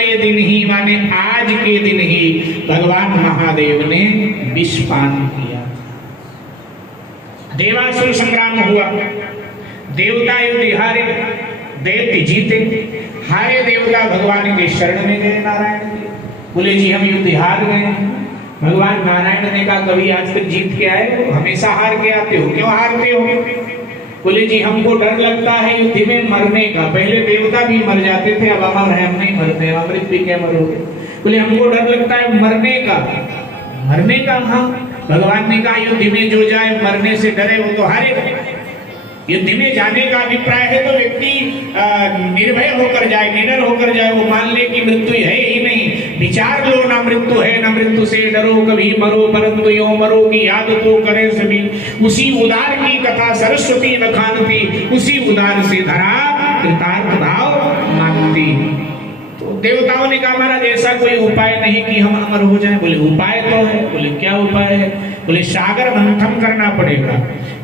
वाले दिन ही माने आज के दिन ही भगवान महादेव ने विष पान किया। देवासुर संग्राम हुआ, देवता युद्ध हारे, दैत्य जीते। हारे देवता भगवान के शरण में गए नारायण जी, बोले जी हम युद्ध हार गए। भगवान नारायण ने कहा कभी आज तक जीत के आए हो? हमेशा हार के आते हो, क्यों हारते हो? बोले जी हमको डर लगता है युद्ध में मरने का। पहले देवता भी मर जाते थे, अब अमर है, हम नहीं मरते, अमृत भी क्या मरोगे? बोले हमको डर लगता है मरने का। मरने का? हाँ। भगवान ने कहा युद्ध में जो जाए मरने से डरे वो तो हारेगा। युद्ध में जाने का अभिप्राय है तो व्यक्ति निर्भय होकर जाए, निडर होकर जाए, वो मान ले कि मृत्यु है ही नहीं। विचार लो ना मृत्यु है, ना मृत्यु से डरो, कभी मरो परंतु यो मरो की याद तो करे सभी। उसी उदार की कथा सरस्वती बखानती, उसी उदार से धरा कृतार्थ भाव मानती। तो देवताओं ने कहा महाराज ऐसा कोई उपाय नहीं कि हम अमर हो जाएं। बोले उपाय तो है। बोले क्या उपाय है? बोले सागर मंथन करना पड़ेगा,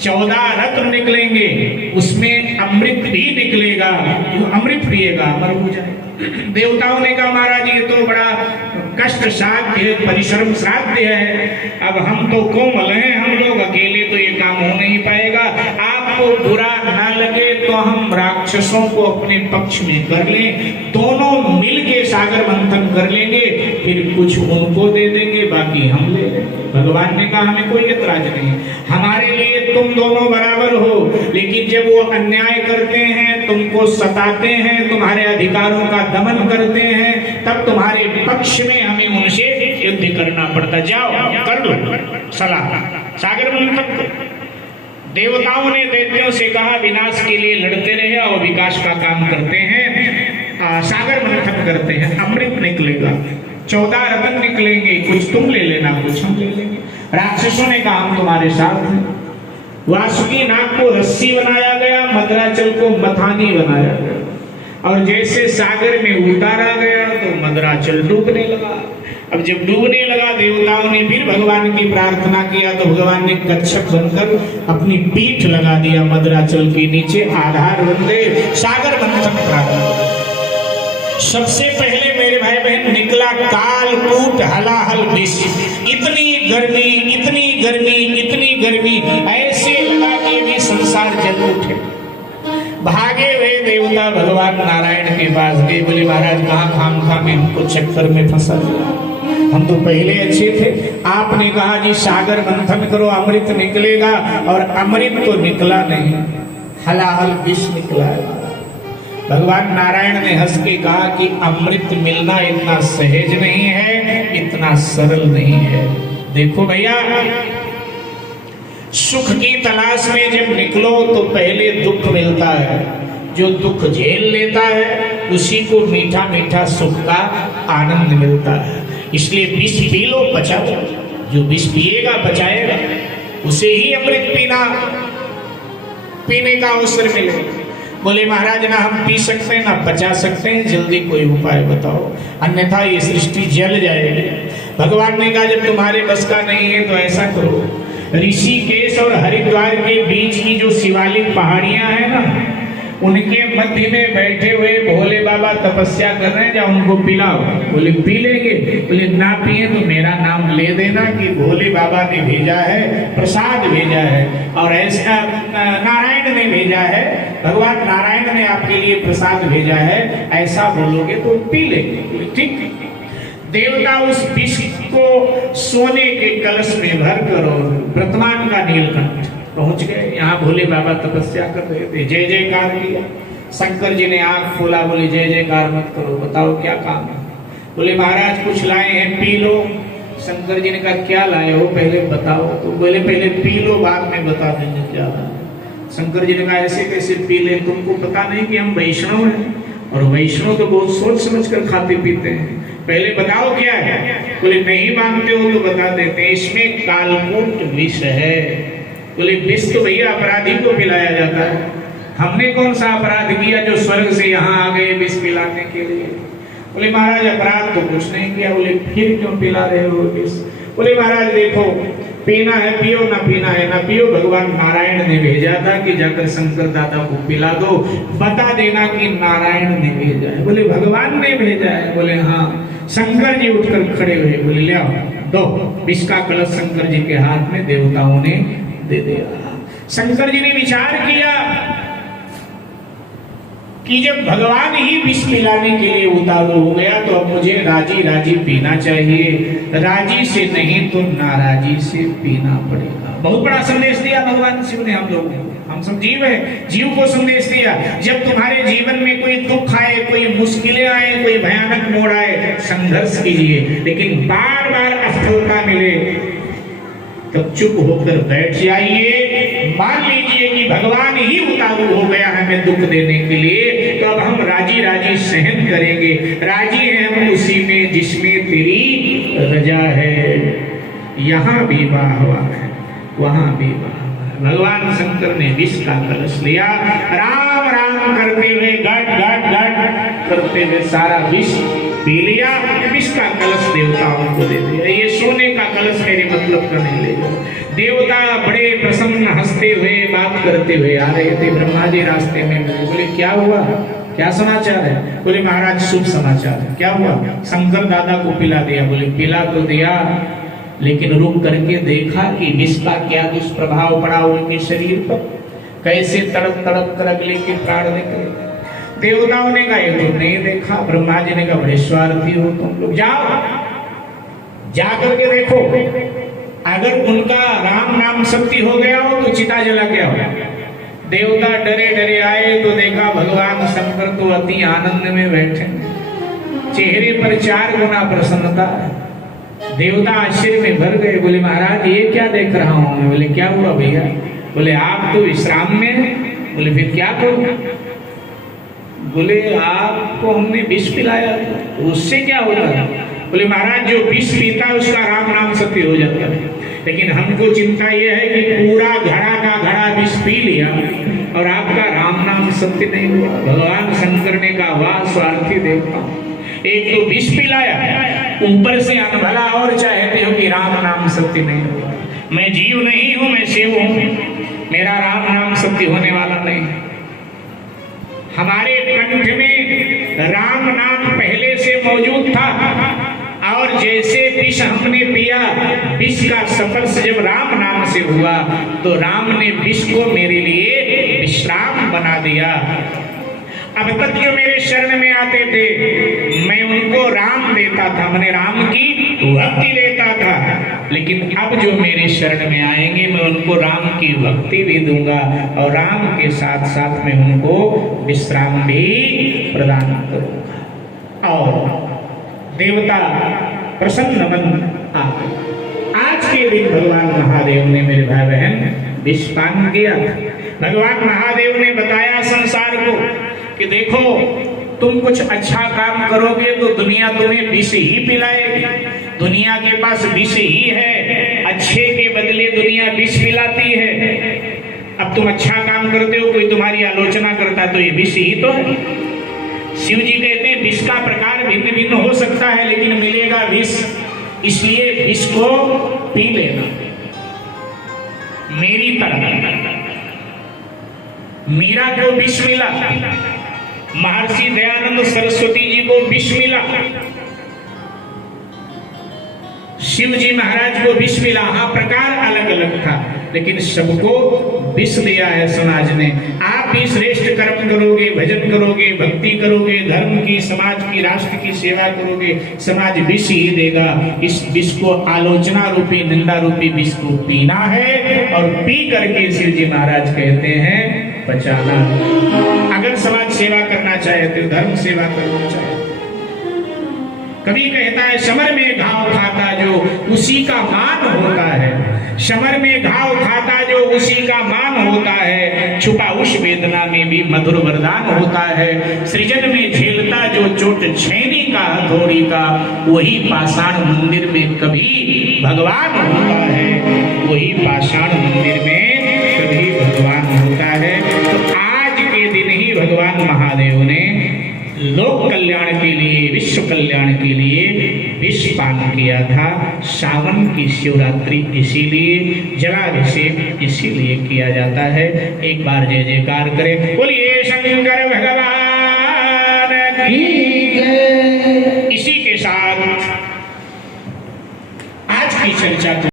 14 रत्न निकलेंगे, उसमें अमृत भी निकलेगा, जो अमृत पिएगा अमर हो जाएगा। देवताओं ने कहा महाराज ये तो बड़ा कष्ट साध्य है, परिश्रम साध्य है, अब हम तो कोमल हैं, हम लोग अकेले तो ये काम हो नहीं पाएगा। आपको बुरा ना लगे तो हम राक्षसों को अपने पक्ष में कर लें, दोनों मिलके सागर मंथन कर लेंगे, फिर कुछ उनको दे देंगे, बाकी हम ले लेंगे। भगवान ने कहा हमें कोई एतराज नहीं, हमारे लिए तुम दोनों बराबर हो, लेकिन जब वो अन्याय करते हैं, तुमको सताते हैं, तुम्हारे अधिकारों का दमन करते हैं, तब तुम्हारे पक्ष में हमें उनसे युद्ध करना पड़ता। जाओ कर लो सलाह, सागर मंथन करो। देवताओं ने दैत्यों से कहा विनाश के लिए लड़ते रहे और विकास का काम करते हैं, सागर मंथन करते हैं, अमृत निकलेगा, 14 रत्न निकलेंगे, कुछ तुम ले लेना, कुछ हम ले लेंगे। राक्षसों ने कहा हम तुम्हारे साथ हैं। वासुकी नाग को रस्सी बनाया गया, मदराचल को मथानी बनाया गया, और जैसे सागर में उतारा गया तो मदराचल डूबने लगा। अब जब डूबने लगा देवताओं ने फिर भगवान की प्रार्थना किया तो भगवान ने कच्छप बनकर अपनी पीठ लगा दिया मदराचल के नीचे, आधार बन गए, सागर मंथन प्रारंभ। सबसे पहले मेरे भाई बहन निकला कालकूट हलाहल विष। इतनी गर्मी, इतनी गर्मी, इतनी गर्मी, ऐसे लगा कि भी संसार जल उठे। भागे हुए देवता भगवान नारायण के पास गए, बोले महाराज कहाँ खामखा में हमको चक्कर में फंसा दिया, हम तो पहले अच्छे थे, आपने कहा जी सागर मंथन करो अमृत निकलेगा, और अमृत तो निकला नहीं, हलाहल विष निकला है। भगवान नारायण ने हंस के कहा कि अमृत मिलना इतना सहज नहीं है, इतना सरल नहीं है। देखो भैया, सुख की तलाश में जब निकलो तो पहले दुख मिलता है, जो दुख झेल लेता है उसी को मीठा मीठा सुख का आनंद मिलता है। इसलिए विष पी लो, बचा लो, जो विष पिएगा बचाएगा, उसे ही अमृत पीने का अवसर मिलेगा। बोले महाराज ना हम पी सकते हैं ना बचा सकते हैं, जल्दी कोई उपाय बताओ, अन्यथा ये सृष्टि जल जाएगी। भगवान ने कहा जब तुम्हारे बस का नहीं है तो ऐसा करो, ऋषिकेश और हरिद्वार के बीच की जो शिवालिक पहाड़ियां हैं ना, उनके मध्य में बैठे हुए भोले बाबा तपस्या कर रहे हैं, जब उनको पिलाओ। बोले पी लेंगे। बोले ना पिए तो मेरा नाम ले देना कि भोले बाबा ने भेजा है, प्रसाद भेजा है, और ऐसा नारायण ने भेजा है, भगवान नारायण ने आपके लिए प्रसाद भेजा है, ऐसा बोलोगे तो पी लेंगे। बोले ठीक। देवता उस विष को सोने के कलश में भर कर और वर्तमान का नीलकंठ पहुंच गए। यहाँ भोले बाबा तपस्या कर रहे थे, जय जयकार किया। शंकर जी ने आंख खोला, बोले जय जयकार मत करो, बताओ क्या काम है। बोले महाराज कुछ लाए हैं, पी लो। शंकर जी ने कहा क्या लाए हो, पहले बताओ। तो बोले पहले पी लो, बाद में बता देंगे क्या लाए। शंकर जी ने कहा ऐसे कैसे पी ले, तुमको पता नहीं कि हम वैष्णव हैं, और वैष्णव तो बहुत सोच समझ कर खाते पीते हैं, पहले बताओ क्या है। बोले नहीं मानते हो तो बता देते हैं, इसमें कालकूट विष है। बोले विष तो भैया अपराधी को पिलाया जाता है, हमने कौन सा अपराध किया जो स्वर्ग से यहाँ आ गए विष पिलाने के लिए। बोले महाराज अपराध तो कुछ नहीं किया। बोले फिर क्यों पिला रहे हो विष। बोले महाराज देखो पीना है पियो, ना पीना है ना पियो। भगवान नारायण ने भेजा था कि जाकर शंकर दादा को पिला दो, बता देना कि नारायण ने भेजा है। बोले भगवान ने भेजा है? बोले हाँ। शंकर जी उठकर खड़े हुए, बोले ले आओ, दो। विष का कलश शंकर जी के हाथ में देवताओं ने दे दिया। शंकर जी ने विचार किया कि जब भगवान ही विष पिलाने के लिए उतारू हो गया तो अब मुझे राजी राजी पीना चाहिए, राजी से नहीं तो नाराजी से पीना पड़ेगा। बहुत बड़ा संदेश दिया भगवान शिव ने हम लोगों को। हम सब जीव है, जीव को संदेश दिया, जब तुम्हारे जीवन में कोई दुख आए, कोई मुश्किलें आए, कोई भयानक मोड़ आए, संघर्ष कीजिए, लेकिन बार बार असफलता मिले तो चुप होकर बैठ जाइए। मान लीजिए कि भगवान ही उतारू हो गया हमें दुख देने के लिए, तो अब हम राजी राजी सहन करेंगे। राजी हैं हम उसी में जिसमें तेरी रजा है। यहाँ भी वाह है, वहाँ भी वाह। भगवान शंकर ने विष का कलश लिया, राम राम करते हुए गट गट गट करते हुए सारा विष पी लिया। विष का कलश देवताओं को दे दिया। ये सोने का कलश मेरे मतलब का नहीं ले जाओ। देवता बड़े प्रसन्न हंसते हुए बात करते हुए आ रहे थे। ब्रह्मा जी रास्ते में मिले, बोले क्या हुआ, क्या समाचार है? बोले महाराज शुभ समाचार है। क्या हुआ? शंकर दादा को पिला दिया। बोले पिला तो दिया, लेकिन रुक करके देखा कि विष का क्या दुष्प्रभाव पड़ा उनके शरीर पर, कैसे तड़प तड़प कर अगले के प्राण निकले। देवताओं ने कहा ये तो नहीं देखा। ब्रह्मा जी ने कहा बड़े स्वार्थी हो तुम लोग, जाओ जा करके देखो, अगर उनका राम नाम सत्य हो गया हो तो चिता जला के आओ। देवता डरे डरे आए तो देखा भगवान शंकर तो अति आनंद में बैठे, चेहरे पर 4 गुना प्रसन्नता। देवता आश्चर्य में भर गए, बोले महाराज ये क्या देख रहा हूं मैं? बोले क्या हुआ भैया? बोले आप तो विश्राम में हैं। बोले फिर क्या करूं? बोले आपको हमने विष पिलाया, उससे क्या होता है? बोले महाराज जो विष पीता है उसका राम नाम सत्य हो जाता है, लेकिन हमको चिंता यह है कि पूरा घड़ा का घड़ा विष पी लिया और आपका राम नाम सत्य नहीं हुआ। भगवान शंकर ने कहा वाह स्वार्थी देवता, एक तो विष पिलाया, ऊपर से अनभला और चाहते हो कि राम नाम सत्य नहीं हुआ। मैं जीव नहीं हूं, मैं शिव हूं, मेरा राम नाम सत्य होने वाला नहीं। हमारे कंठ में राम नाम पहले से मौजूद था, और जैसे विष हमने पिया, विष का स्पर्श जब राम नाम से हुआ तो राम ने विष को मेरे लिए विश्राम बना दिया। अब तक जो मेरे शरण में आते थे मैं उनको राम देता था, मैंने राम की भक्ति देता था, लेकिन अब जो मेरे शरण में आएंगे मैं उनको राम की भक्ति भी दूंगा और राम के साथ साथ में उनको विश्राम भी प्रदान करूंगा। और देवता प्रसन्न मन आ गए। आज के दिन भगवान महादेव ने मेरे भाई बहन विष पान किया। भगवान महादेव ने बताया संसार को कि देखो तुम कुछ अच्छा काम करोगे तो दुनिया तुम्हें विष ही पिलाएगी। दुनिया के पास विष ही है, अच्छे के बदले दुनिया विष पिलाती है। अब तुम अच्छा काम करते हो, कोई तुम्हारी आलोचना करता तो ये विष ही तो है। शिव जी कहते हैं विष का प्रकार भिन्न भिन्न हो सकता है, लेकिन मिलेगा विष, इसलिए विष को पी लेना। मेरी तरह मीरा को विष मिला, महर्षि दयानंद सरस्वती जी को विष मिला, शिव जी महाराज को विष मिला। हाँ प्रकार अलग अलग था, लेकिन सबको विष दिया है समाज ने। आप भी श्रेष्ठ कर्म करोगे, भजन करोगे, भक्ति करोगे, धर्म की, समाज की, राष्ट्र की सेवा करोगे, समाज विष ही देगा। इस विष को आलोचना रूपी, निंदा रूपी विष को पीना है और पी करके शिव जी महाराज कहते हैं बचाना। अगर समाज सेवा करना चाहते हो, धर्म सेवा करना चाहते, कभी कहता है समर में घाव खाता जो उसी का मान होता है, समर में घाव खाता जो उसी का मान होता है, छुपा उस वेदना में भी मधुर वरदान होता है, सृजन में झेलता जो चोट छेनी का हथौड़ी का, वही पाषाण मंदिर में कभी भगवान होता है, वही पाषाण मंदिर में कभी भगवान होता है। तो आज के दिन ही भगवान महादेव ने लोक कल्याण के लिए, विश्व कल्याण के लिए विष पान किया था। सावन की शिवरात्रि इसीलिए, जलाभिषेक इसीलिए किया जाता है। एक बार जय जयकार करें, बोलिए शंकर भगवान की जय। इसी के साथ आज की चर्चा